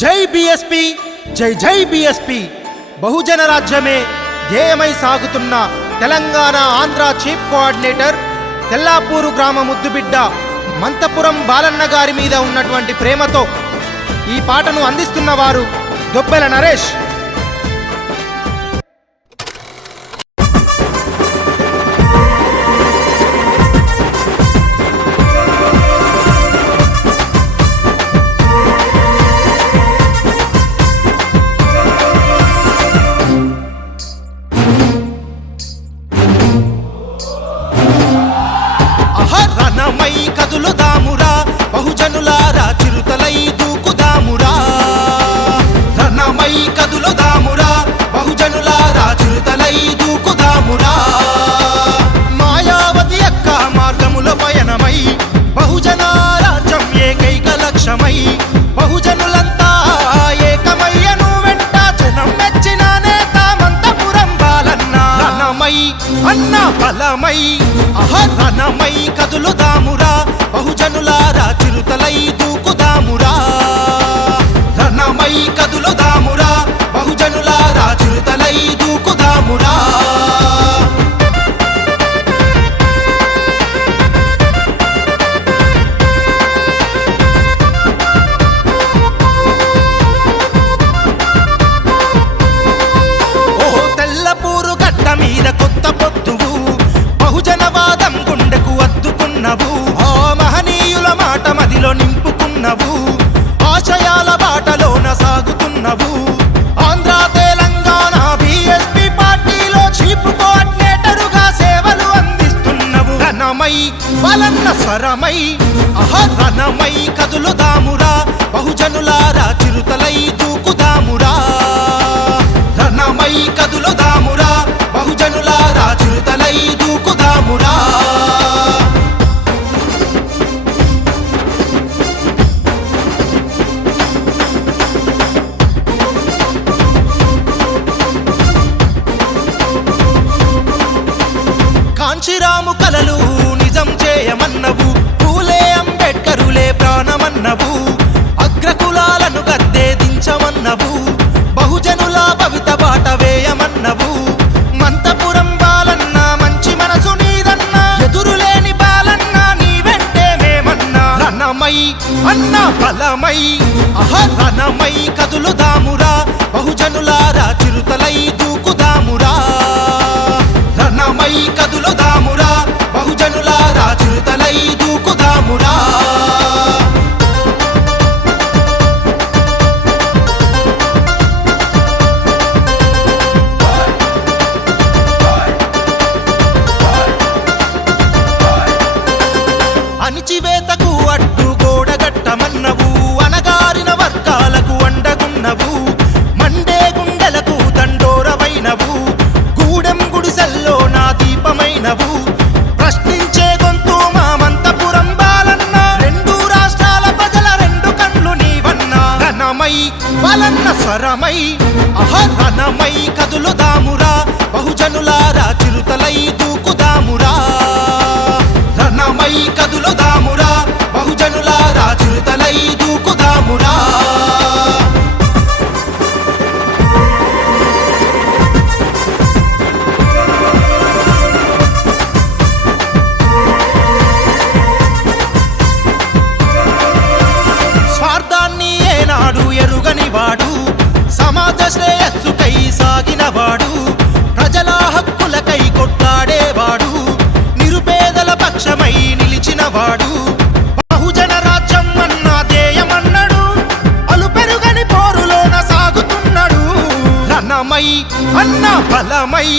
జై బీఎస్పీ, జై జై బీఎస్పీ. బహుజన రాజ్యమే ధ్యేయమై సాగుతున్న తెలంగాణ ఆంధ్ర చీఫ్ కోఆర్డినేటర్ తెల్లాపూరు గ్రామ ముద్దుబిడ్డ మంతపురం బాలన్న గారి మీద ఉన్నటువంటి ప్రేమతో ఈ పాటను అందిస్తున్న వారు దొబ్బెల నరేష్. రణమై కదులుదామురా, బహుజనులారా చిరుతలై దూకుదామురా. రణమై కదులుదామురా, బహుజనులారా చిరుతలై దూకుదామురా. మాయావతి యొక్క మార్గముల పయనమై బహుజన రాజ్యం ఏకైక లక్ష్యమై బహుజనులంతా ఏకమయ్యను వెంట జనం మెచ్చిన నేత మంతపురం బాలన్న. రణమై అన్న బలమై రణమై కదులుదామురా, బహుజనులారా చిరుతలై దూకుదామురా. రణమై కదులుదామురా, బహుజనులారా చిరుతలై దూకుదామురా. ఓ తెల్లపూరు గడ్డ మీద కొత్త పొద్దువు బహుజనవాదం గుండెకు అద్దుకున్నవు. ఆ మహనీయుల మాట మదిలో నింపుకున్నవు, ఆశయాల బాటలోన సాగుతున్నవు. ఆంధ్ర తెలంగాణ బీఎస్పీ పార్టీలో చీఫ్ కోఆర్డినేటరుగా సేవలు అందిస్తున్నవు. రణమై బలన్న స్వరమై రణమై కదులుదామురా, బహుజనులారా చిరుతలై దూకుదామురా. రణమై కదులుదామురా, బహుజనులారా చిరుతలై దూకుదామురా. కాంచీరాము కలలు నిజం చేయమన్నవు, పూలే అంబేడ్కరులే ప్రాణమన్నవు. అగ్రకులాలను గద్దె దించమన్నవు, బహుజనుల భవిత బాట వేయమన్నవు. మంతపురం బాలన్న మంచి మనసు నీదన్న, ఎదురులేని బాలన్న నీ వెంటే మేమన్నా. రణమై అన్న బలమై రణమై కదులుదామురా, బహుజనులారా చిరుతలై దూకుదామురా. రణమై కదులుదామురా, బహుజనులారా చిరుతలై దూకుదామురా. అణిచివేతకు అడ్డు గోడగట్టమన్నవు, అనగారిన వర్గాలకు అండగున్నవు. మండే గుండెలకు దండోరవైనవు, గూడెం గుడిసెల్లో నా దీపమైనవు. ప్రశ్నించే గొంతు మా మంతపురం బాలన్న, రెండు రాష్ట్రాల ప్రజల రెండు కళ్ళు నీవన్నా. రణమై బలన్న స్వరమై రణమై కదులుదామురా, బహుజనులారా చిరుతలై దూకుదామురా. రణమై కదులుదామురా, బహుజనులారా చిరుతలై దూకుదామురా. స్వార్థాన్ని ఏనాడు ఎరుగనివాడు, సమాజ శ్రేయస్సుకై సాగినవాడు. ప్రజల హక్కులకై కొట్లాడేవాడు, నిరుపేదల పక్షమై నిలిచినవాడు. బహుజన రాజ్యం అన్న ధ్యేయమన్నడు, అలుపెరుగని పోరులోన సాగుతున్నాడు. రణమై అన్న బలమై